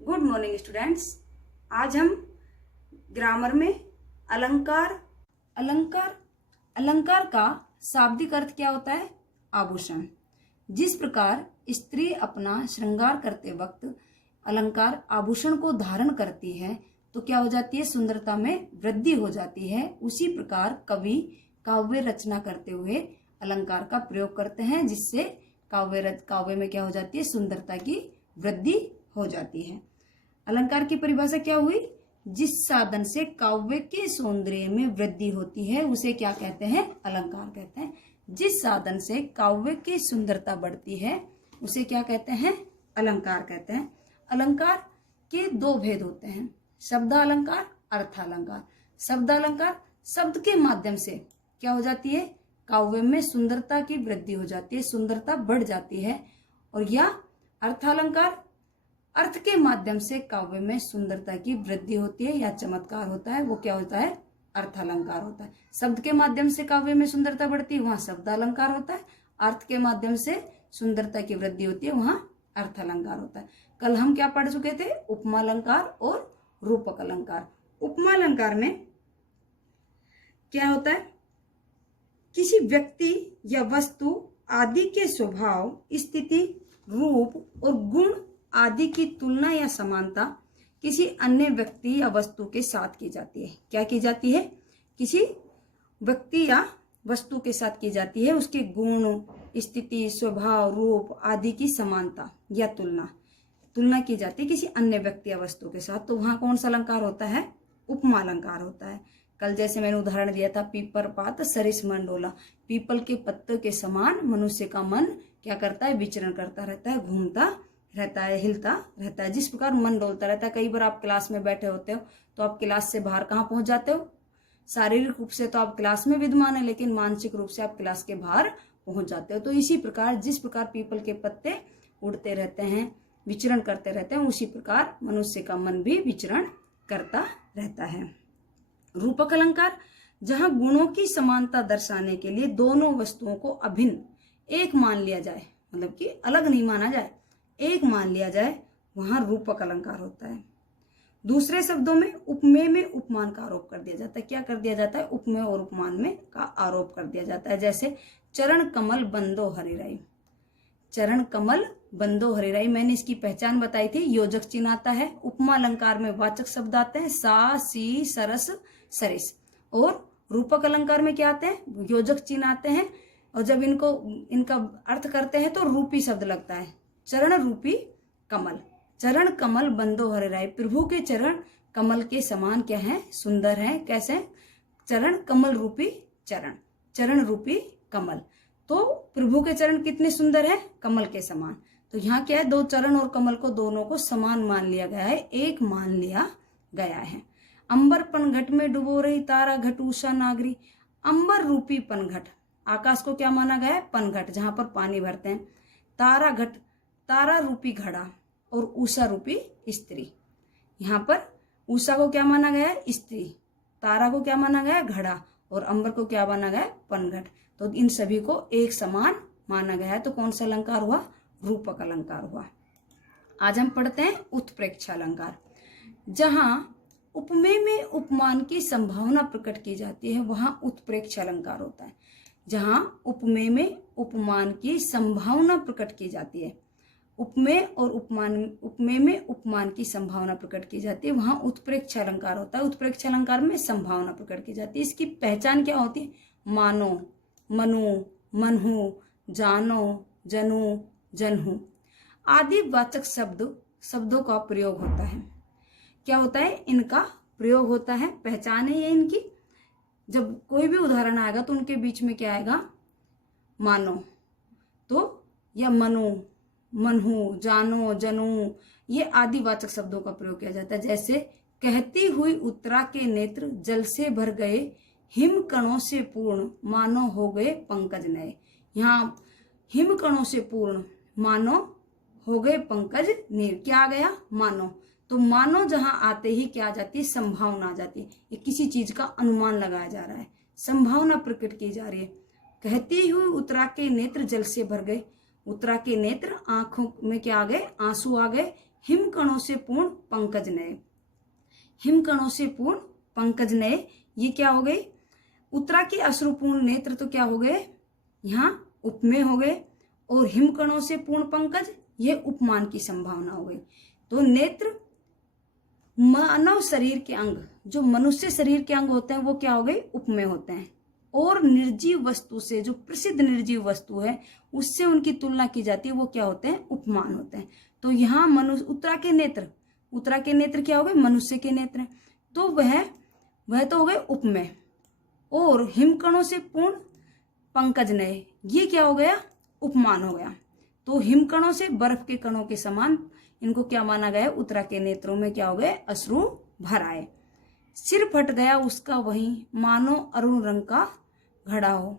Good morning students. आज हम grammar में अलंकार अलंकार अलंकार का शाब्दिक अर्थ क्या होता है? आभूषण। जिस प्रकार स्त्री अपना श्रृंगार करते वक्त अलंकार आभूषण को धारण करती है तो क्या हो जाती है? सुंदरता में वृद्धि हो जाती है। उसी प्रकार कवि काव्य रचना करते हुए अलंकार का प्रयोग करते हैं, जिससे काव्य में क्या हो जाती है? सुंदरता की वृद्धि हो जाती है। अलंकार की परिभाषा क्या हुई? जिस साधन से काव्य के सौंदर्य में वृद्धि होती है उसे क्या कहते हैं? अलंकार कहते हैं। जिस साधन से काव्य की सुंदरता बढ़ती है उसे क्या कहते हैं? अलंकार कहते हैं। अलंकार के दो भेद होते हैं, शब्दालंकार, अर्थालंकार। शब्दालंकार शब्द के माध्यम से क्या हो जाती है? काव्य में सुंदरता की वृद्धि हो जाती है, सुंदरता बढ़ जाती है। और या अर्थालंकार अर्थ के माध्यम से काव्य में सुंदरता की वृद्धि होती है या चमत्कार होता है, वो क्या होता है? अर्थालंकार होता है। शब्द के माध्यम से काव्य में सुंदरता बढ़ती है, वहां शब्दालंकार होता है। अर्थ के माध्यम से सुंदरता की वृद्धि होती है, वहां अर्थालंकार होता है। कल हम क्या पढ़ चुके थे? उपमालंकार और रूपक अलंकार। उपमालंकार में क्या होता है? किसी व्यक्ति या वस्तु आदि के स्वभाव, स्थिति, रूप और गुण आदि की तुलना या समानता किसी अन्य व्यक्ति या वस्तु के साथ की जाती है। क्या की जाती है? किसी व्यक्ति या वस्तु के साथ की जाती है। उसके गुण, स्थिति, स्वभाव, रूप आदि की समानता या तुलना की जाती है किसी अन्य व्यक्ति या वस्तु के साथ। तो वहां कौन सा अलंकार होता है? उपमा अलंकार होता है। कल जैसे मैंने उदाहरण दिया था, पीपर पात सरिस मन डोला। पीपल के पत्ते के समान मनुष्य का मन क्या करता है? विचरण करता रहता है, घूमता रहता है, हिलता रहता है। जिस प्रकार मन डोलता रहता है। कई बार आप क्लास में बैठे होते हो तो आप क्लास से बाहर कहाँ पहुंच जाते हो? शारीरिक रूप से तो आप क्लास में विद्यमान है, लेकिन मानसिक रूप से आप क्लास के बाहर पहुंच जाते हो। तो इसी प्रकार जिस प्रकार पीपल के पत्ते उड़ते रहते हैं, विचरण करते रहते हैं, उसी प्रकार मनुष्य का मन भी विचरण करता रहता है। रूपक अलंकार, जहां गुणों की समानता दर्शाने के लिए दोनों वस्तुओं को अभिन्न एक मान लिया जाए, मतलब कि अलग नहीं माना जाए, एक मान लिया जाए, वहां रूपक अलंकार होता है। दूसरे शब्दों में उपमेय में उपमान का आरोप कर दिया जाता है। क्या कर दिया जाता है? उपमेय और उपमान में का आरोप कर दिया जाता है। जैसे चरण कमल बंदो हरिराई। चरण कमल बंदो हरिराई, मैंने इसकी पहचान बताई थी। योजक चिन्ह आता है। उपमा अलंकार में वाचक शब्द आते हैं, सा, सी, सरस, सरिस। और रूपक अलंकार में क्या आते हैं? योजक चिन्ह आते हैं। और जब इनका अर्थ करते हैं तो रूपी शब्द लगता है। चरण रूपी कमल, चरण कमल बंदो हरिराई। प्रभु के चरण कमल के समान क्या है? सुंदर है। कैसे? चरण कमल रूपी चरण, चरण रूपी कमल। तो प्रभु के चरण कितने सुंदर है? कमल के समान। तो यहाँ क्या है? दो चरण और कमल को दोनों को समान मान लिया गया है, एक मान लिया गया है। अंबर पनघट में डुबो रही तारा घट उषा नागरी। अंबर रूपी पनघट, आकाश को क्या माना गया है? पनघट, जहां पर पानी भरते हैं। तारा घट, तारा रूपी घड़ा। और उषा रूपी स्त्री। यहाँ पर उषा को क्या माना गया है? स्त्री। तारा को क्या माना गया है? घड़ा। और अंबर को क्या माना गया है? पनघट। तो इन सभी को एक समान माना गया है। तो कौन सा अलंकार हुआ? रूपक अलंकार हुआ। आज हम पढ़ते हैं उत्प्रेक्षा अलंकार। जहां उपमेय में उपमान की संभावना प्रकट की जाती है वहां उत्प्रेक्षा अलंकार होता है। जहां उपमेय में उपमान की संभावना प्रकट की जाती है, उपमेय में उपमान की संभावना प्रकट की जाती है, वहां उत्प्रेक्षा अलंकार होता है। उत्प्रेक्षा अलंकार में संभावना प्रकट की जाती है। इसकी पहचान क्या होती है? मानो, मनु, मनहु, जानो, जनु, जनहु आदि वाचक शब्दों का प्रयोग होता है। क्या होता है? इनका प्रयोग होता है। पहचान है ये इनकी। जब कोई भी उदाहरण आएगा तो उनके बीच में क्या आएगा? मानो तो, या मनु, मनहु, जानो, जनू, ये आदिवाचक शब्दों का प्रयोग किया जाता है। जैसे कहती हुई उत्तरा के नेत्र जल से भर गए, हिम कणों से पूर्ण मानो हो गए पंकज नए। यहाँ हिम कणों से पूर्ण मानो हो गए पंकज नीर। क्या आ गया? मानो। तो मानो जहां आते ही क्या आ जाती है? संभावना आ जाती है। ये किसी चीज का अनुमान लगाया जा रहा है, संभावना प्रकट की जा रही है। कहती हुई उत्तरा के नेत्र जल से भर गए। उत्तरा के नेत्र, आंखों में क्या आ गए? आंसू आ गए। हिमकणों से पूर्ण पंकज नए। हिमकणों से पूर्ण पंकज नए, ये क्या हो गई? उत्तरा के अश्रुपूर्ण नेत्र तो क्या हो गए? यहाँ उपमेय हो गए। और हिमकणों से पूर्ण पंकज, ये उपमान की संभावना हो गई। तो नेत्र मानव शरीर के अंग, जो मनुष्य शरीर के अंग होते हैं वो क्या हो गए? उपमेय होते हैं। और निर्जीव वस्तु से, जो प्रसिद्ध निर्जीव वस्तु है उससे उनकी तुलना की जाती है, वो क्या होते हैं? उपमान होते हैं। तो यहाँ मनुष्य, उत्तरा के नेत्र क्या हो गए? मनुष्य के नेत्र, तो वह तो हो गए उपमेय। और हिमकणों से पूर्ण पंकज नए, ये क्या हो गया? उपमान हो गया। तो हिमकणों से बर्फ के कणों के समान इनको क्या माना गया? उत्तरा के नेत्रों में क्या हो गए? अश्रु भर आए। सिर फट गया उसका वहीं, मानो अरुण रंग का घड़ा हो।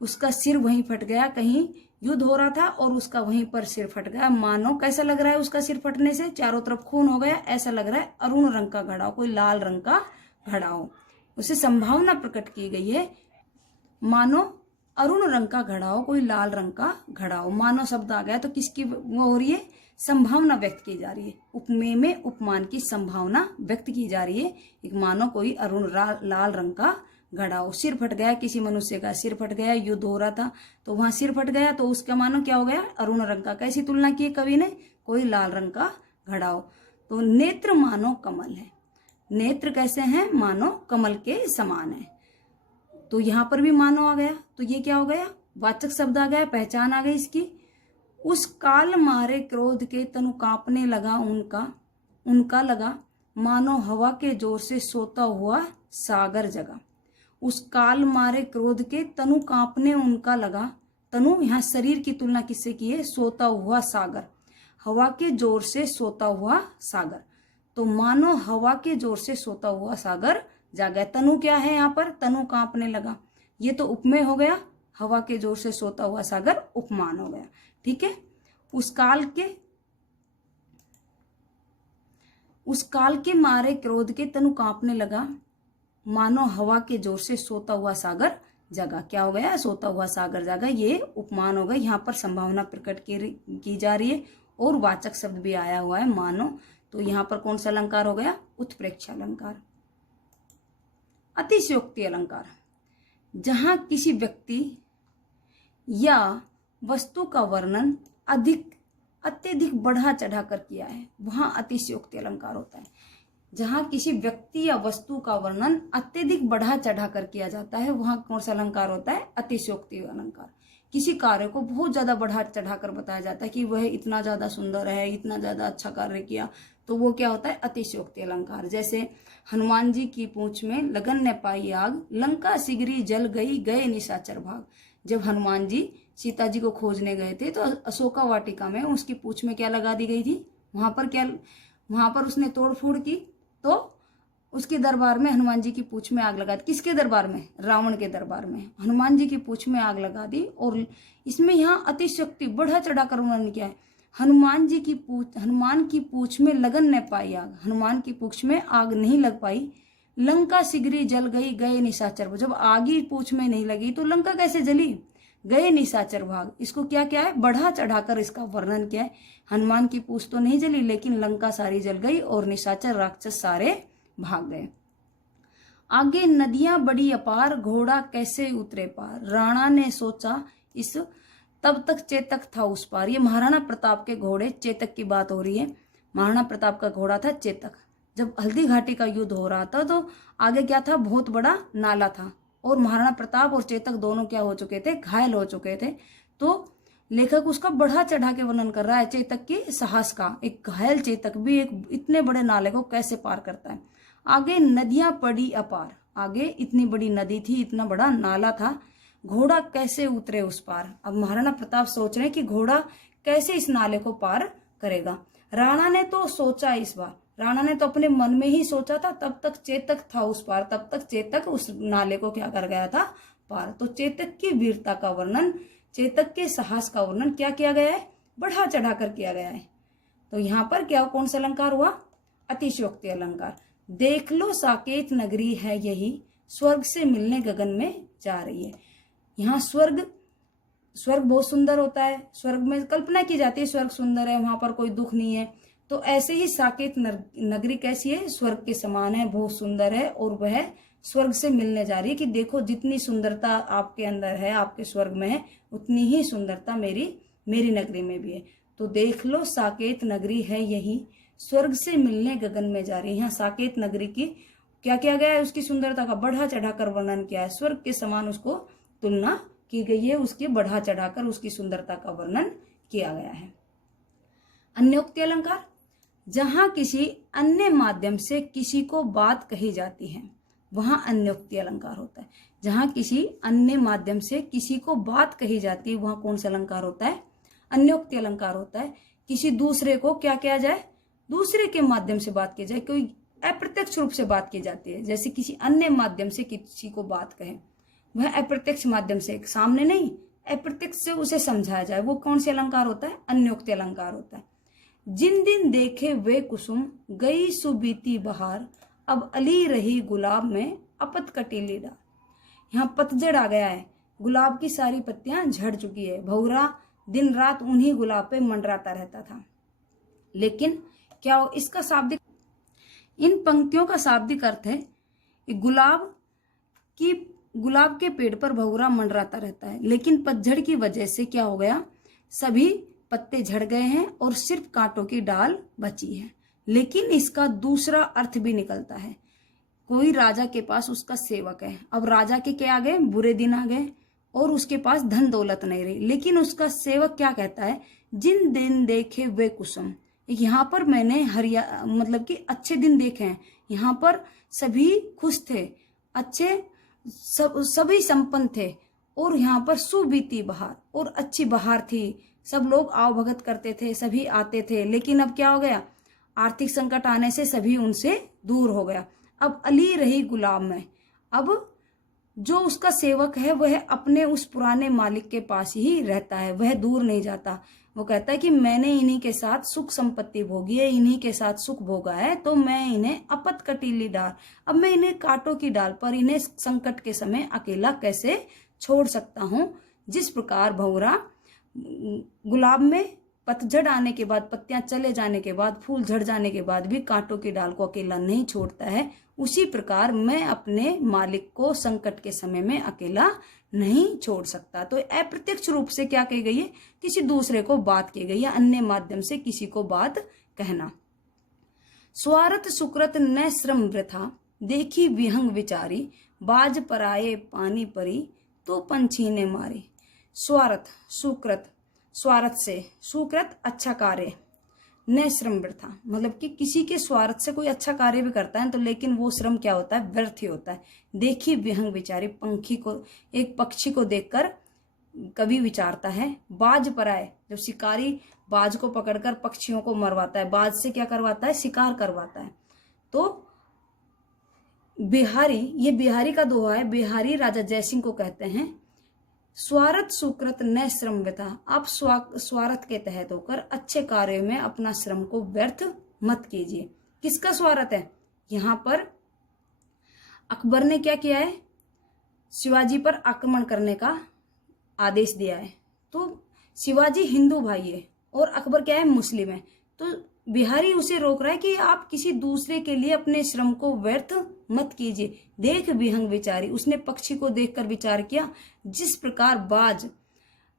उसका सिर वहीं फट गया, कहीं युद्ध हो रहा था और उसका वहीं पर सिर फट गया, मानो कैसा लग रहा है? उसका सिर फटने से चारों तरफ खून हो गया, ऐसा लग रहा है अरुण रंग का घड़ा हो, कोई लाल रंग का घड़ा हो। उसे संभावना प्रकट की गई है, मानो अरुण रंग का घड़ा हो, कोई लाल रंग का घड़ा हो। मानो शब्द आ गया तो किसकी वो हो रही है? संभावना व्यक्त की जा रही है। उपमेय में उपमान की संभावना व्यक्त की जा रही है। एक मानो कोई अरुण लाल रंग का घड़ा हो। सिर फट गया, किसी मनुष्य का सिर फट गया, युद्ध हो रहा था तो वहां सिर फट गया, तो उसका मानो क्या हो गया? अरुण रंग का। कैसी तुलना की कवि ने? कोई लाल रंग का घड़ा हो। तो नेत्र मानो कमल है। नेत्र कैसे हैं? मानो कमल के समान है। तो यहाँ पर भी मानो आ गया, तो ये क्या हो गया? वाचक शब्द आ गया, पहचान आ गई इसकी। उस काल मारे क्रोध के तनु कांपने लगा उनका लगा, मानो हवा के जोर से सोता हुआ सागर जगा। उस काल मारे क्रोध के तनु कांपने उनका लगा। तनु यहाँ शरीर की तुलना किससे की है? सोता हुआ सागर, हवा के जोर से सोता हुआ सागर। तो मानो हवा के जोर से सोता हुआ सागर जागा। तनु क्या है यहाँ पर? तनु कांपने लगा, ये तो उपमेय हो गया। हवा के जोर से सोता हुआ सागर उपमान हो गया। ठीक है। उस काल के मारे क्रोध के तनु कांपने लगा, मानो हवा के जोर से सोता हुआ सागर जगा। क्या हो गया? सोता हुआ सागर जागा, ये उपमान हो गया। यहाँ पर संभावना प्रकट की जा रही है और वाचक शब्द भी आया हुआ है मानो। तो यहाँ पर कौन सा अलंकार हो गया? उत्प्रेक्षा अलंकार। अतिशयोक्ति अलंकार, जहां किसी व्यक्ति या वस्तु का वर्णन अत्यधिक बढ़ा चढ़ा कर किया है, वहां अतिशयोक्ति अलंकार होता है। जहां किसी व्यक्ति या वस्तु का वर्णन अत्यधिक बढ़ा चढ़ा कर किया जाता है, वहां कौन सा अलंकार होता है? अतिशयोक्ति अलंकार। किसी कार्य को बहुत ज्यादा बढ़ा चढ़ा कर बताया जाता है कि वह इतना ज्यादा सुंदर है, इतना ज्यादा अच्छा कार्य किया, तो वो क्या होता है? अतिशयोक्ति अलंकार। जैसे हनुमान जी की पूंछ में लगन न पाई आग, लंका सिगरी जल गई, गए निशाचर भाग। जब हनुमान जी सीता जी को खोजने गए थे तो अशोका वाटिका में उसकी पूंछ में क्या लगा दी गई थी? वहां पर उसने तोड़फोड़ की, तो उसके दरबार में हनुमान जी की पूंछ में आग लगा दी। किसके दरबार में? रावण के दरबार में हनुमान जी की पूंछ में आग लगा दी। और इसमें यहाँ अतिशयोक्ति बढ़ा चढ़ा कर उन्होंने किया है। हनुमान की पूंछ में लगन न पाई आग, हनुमान की पूंछ में आग नहीं लग पाई। लंका सिगरी जल गई, गए निशाचर, जब आग ही पूंछ में नहीं लगी तो लंका कैसे जली? गए निशाचर भाग। इसको क्या है? बढ़ा चढ़ाकर इसका वर्णन किया है। हनुमान की पूंछ तो नहीं जली, लेकिन लंका सारी जल गई और निशाचर राक्षस सारे भाग गए। आगे नदियां बड़ी अपार, घोड़ा कैसे उतरे पार। राणा ने सोचा इस, तब तक चेतक था उस पार। ये महाराणा प्रताप के घोड़े चेतक की बात हो रही है। महाराणा प्रताप का घोड़ा था चेतक। जब हल्दी घाटी का युद्ध हो रहा था तो आगे क्या था? बहुत बड़ा नाला था और महाराणा प्रताप और चेतक दोनों क्या हो चुके थे? घायल हो चुके थे। तो लेखक उसका बढ़ा चढ़ा के वर्णन कर रहा है चेतक के साहस का। एक घायल चेतक भी एक इतने बड़े नाले को कैसे पार करता है। आगे नदियां पड़ी अपार, आगे इतनी बड़ी नदी थी, इतना बड़ा नाला था, घोड़ा कैसे उतरे उस पार। अब महाराणा प्रताप सोच रहे हैं कि घोड़ा कैसे इस नाले को पार करेगा। राणा ने तो सोचा इस बार, राणा ने तो अपने मन में ही सोचा था, तब तक चेतक था उस पार, तब तक चेतक उस नाले को क्या कर गया था? पार। तो चेतक की वीरता का वर्णन, चेतक के साहस का वर्णन क्या किया गया है? बढ़ा चढ़ा कर किया गया है। तो यहाँ पर क्या कौन सा अलंकार हुआ? अतिशयोक्ति अलंकार। देख लो साकेत नगरी है यही, स्वर्ग से मिलने गगन में जा रही है। यहाँ स्वर्ग बहुत सुंदर होता है। स्वर्ग में कल्पना की जाती है स्वर्ग सुंदर है, वहां पर कोई दुख नहीं है, तो ऐसे ही साकेत नगरी कैसी है, स्वर्ग के समान है, बहुत सुंदर है और वह स्वर्ग से मिलने जा रही है कि देखो जितनी सुंदरता आपके अंदर है, आपके स्वर्ग में है, उतनी ही सुंदरता मेरी नगरी में भी है। तो देख लो साकेत नगरी है यही, स्वर्ग से मिलने गगन में जा रही है। यहाँ साकेत नगरी की क्या किया गया है, उसकी सुंदरता का बढ़ा चढ़ाकर वर्णन किया है, स्वर्ग के समान उसको तुलना की गई है, उसकी बढ़ा चढ़ाकर उसकी सुंदरता का वर्णन किया गया है। अन्योक्ति अलंकार, जहां किसी अन्य माध्यम से किसी को बात कही जाती है वहां अन्योक्ति अलंकार होता है। जहां किसी अन्य माध्यम से किसी को बात कही जाती है वहां कौन सा अलंकार होता है, अन्योक्ति अलंकार होता है। किसी दूसरे को क्या किया जाए, दूसरे के माध्यम से बात की जाए, कोई अप्रत्यक्ष रूप से बात की जाती है, जैसे किसी अन्य माध्यम से किसी को बात कहे, वह अप्रत्यक्ष माध्यम से, सामने नहीं, अप्रत्यक्ष से उसे समझाया जाए, वो कौन से अलंकार होता है, अन्योक्ति अलंकार होता है। जिन दिन देखे वे कुसुम, गई सुबीती बहार, अब अली रही गुलाब में अपत कटीली डाल। यहाँ पतझड़ आ गया है, गुलाब की सारी पत्तियां झड़ चुकी है, भौरा दिन रात उन्हीं गुलाब पे मंडराता रहता था। लेकिन क्या हो, इसका शाब्दिक, इन पंक्तियों का शाब्दिक अर्थ है गुलाब के पेड़ पर भौरा मंडराता रहता है, लेकिन पतझड़ की वजह से क्या हो गया, सभी पत्ते झड़ गए हैं और सिर्फ कांटों की डाल बची है। लेकिन इसका दूसरा अर्थ भी निकलता है, कोई राजा के पास उसका सेवक है, अब राजा के क्या आ गए, बुरे दिन आ गए और उसके पास धन दौलत नहीं रही, लेकिन उसका सेवक क्या कहता है, जिन दिन देखे वे कुसुम, यहाँ पर मैंने मतलब कि अच्छे दिन देखे हैं, यहाँ पर सभी खुश थे, अच्छे सभी संपन्न थे और यहाँ पर सुबीती बहार, और अच्छी बहार थी, सब लोग आओ भगत करते थे, सभी आते थे। लेकिन अब क्या हो गया, आर्थिक संकट आने से सभी उनसे दूर हो गया। अब अली रही गुलाब में, अब जो उसका सेवक है वह अपने उस पुराने मालिक के पास ही रहता है, वह दूर नहीं जाता। वो कहता है कि मैंने इन्हीं के साथ सुख संपत्ति भोगी है, इन्हीं के साथ सुख भोगा है, तो मैं इन्हें अपत कटीली डाल, अब मैं इन्हें कांटों की डाल पर इन्हें संकट के समय अकेला कैसे छोड़ सकता हूँ। जिस प्रकार भौरा गुलाब में पतझड़ आने के बाद, पत्तियां चले जाने के बाद, फूल झड़ जाने के बाद भी कांटों की डाल को अकेला नहीं छोड़ता है, उसी प्रकार मैं अपने मालिक को संकट के समय में अकेला नहीं छोड़ सकता। तो अप्रत्यक्ष रूप से क्या कही गई है, किसी दूसरे को बात की गई है, अन्य माध्यम से किसी को बात कहना। स्वार्थ सुकृत न श्रम वृथा, देखी विहंग विचारी, बाज पराये पानी परी, तो पंछी ने मारी। स्वार्थ सुकृत, स्वार्थ से, सुकृत अच्छा कार्य, न श्रम वृथा, मतलब कि किसी के स्वार्थ से कोई अच्छा कार्य भी करता है तो लेकिन वो श्रम क्या होता है, व्यर्थ ही होता है। देखी विहंग विचारी, एक पक्षी को देखकर कवि विचारता है। बाज पराए, जब शिकारी बाज को पकड़कर पक्षियों को मरवाता है, बाज से क्या करवाता है, शिकार करवाता है। तो बिहारी, ये बिहारी का दोहा है, बिहारी राजा जयसिंह को कहते हैं, स्वार्थ सुकृत न श्रम वृथा, आप स्वार्थ के तहत होकर अच्छे कार्य में अपना श्रम को व्यर्थ मत कीजिए। किसका स्वार्थ है, यहाँ पर अकबर ने क्या किया है, शिवाजी पर आक्रमण करने का आदेश दिया है। तो शिवाजी हिंदू भाई है और अकबर क्या है, मुस्लिम है। तो बिहारी उसे रोक रहा है कि आप किसी दूसरे के लिए अपने श्रम को व्यर्थ मत कीजिए। देख विहंग विचारी, उसने पक्षी को देखकर विचार किया, जिस प्रकार बाज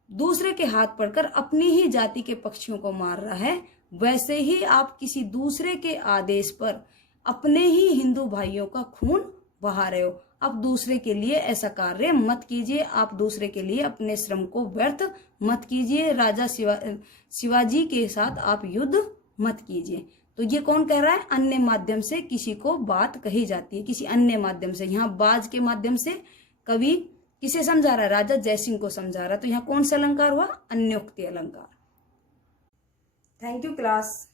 दूसरे के हाथ पड़कर अपनी ही जाति के पक्षियों को मार रहा है, वैसे ही आप किसी दूसरे के आदेश पर अपने ही हिंदू भाइयों का खून बहा रहे हो। आप दूसरे के लिए ऐसा कार्य मत कीजिए, आप दूसरे के लिए अपने श्रम को व्यर्थ मत कीजिए। राजा शिवाजी के साथ आप युद्ध मत कीजिए। तो ये कौन कह रहा है, अन्य माध्यम से किसी को बात कही जाती है, किसी अन्य माध्यम से। यहाँ बाज के माध्यम से कवि किसे समझा रहा है, राजा जयसिंह को समझा रहा है। तो यहाँ कौन सा अलंकार हुआ, अन्योक्ति अलंकार। Thank you class.